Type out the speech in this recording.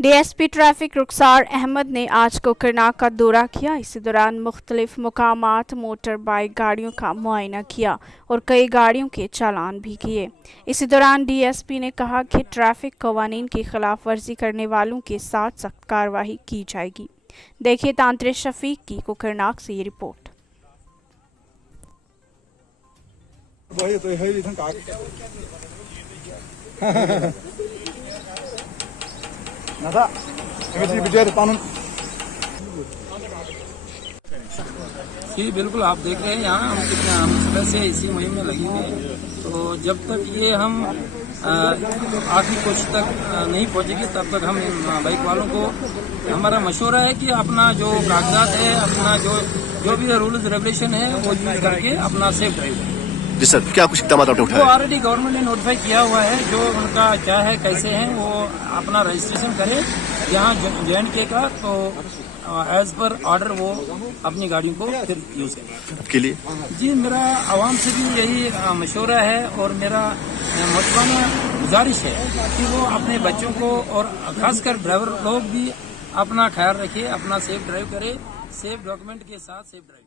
DSP traffic रुखसार अहमद ने आज कोकरनाग का दौरा किया। इसी दौरान मुख्तलिफ मुकामात मोटर बाइक गाड़ियों का मुआयना किया और कई गाड़ियों के चालान भी किए। इसी दौरान डीएसपी ने कहा कि ट्रैफिक कवानीन की खिलाफ वर्जी करने वालों के साथ सख्त कार्रवाई की जाएगी। देखिए तांत्रिक शफीक की कोकरनाग से ये रिपोर्ट। जी बिल्कुल, आप देख रहे हैं यहाँ हम सुबह से इसी मुहिम में लगे हुए हैं। तो जब तक ये हम आखिरी कोशिश तक नहीं पहुंचेगी तब तक हम इन बाइक वालों को हमारा मशवरा है कि अपना जो कागजात है, अपना जो भी रूल्स रेगुलेशन है वो यूज करके अपना सेफ ड्राइव करें। जी सर, क्या कुछ इक़दाम आपने उठाए? वो ऑलरेडी गवर्नमेंट ने नोटिफाई किया हुआ है, जो उनका क्या है कैसे है वो अपना रजिस्ट्रेशन करे यहाँ JNK का, तो एज पर ऑर्डर वो अपनी गाड़ियों को फिर यूज करें। के लिए जी मेरा आवाम से भी यही मशवरा है और मेरा मुतबाना गुजारिश है कि वो अपने बच्चों को और खासकर ड्राइवर लोग भी अपना ख्याल रखे, अपना सेफ ड्राइव करे, सेफ डॉक्यूमेंट के साथ सेफ ड्राइव।